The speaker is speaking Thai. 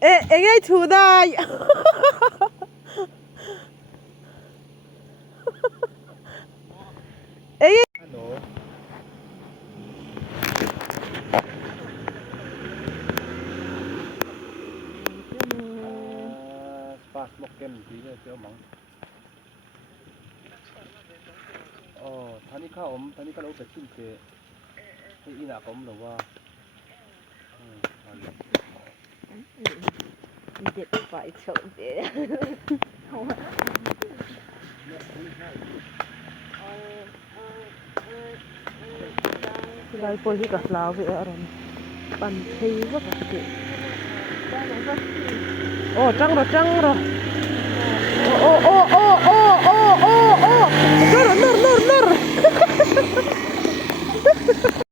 Ê chủ đại Ê Hello. Spa smoke kem tí nữa chứ mỏng. Thani ka lo bật tin kê. Thì ina có một làเด็กฝ่ายชนเด็กไล่พอที่กับลาวไปอะไรปันทีว่าปกติโอ้จังรอโอ้โอ้โอ้โอ้โอ้โอ้โอ้โอ้โอ้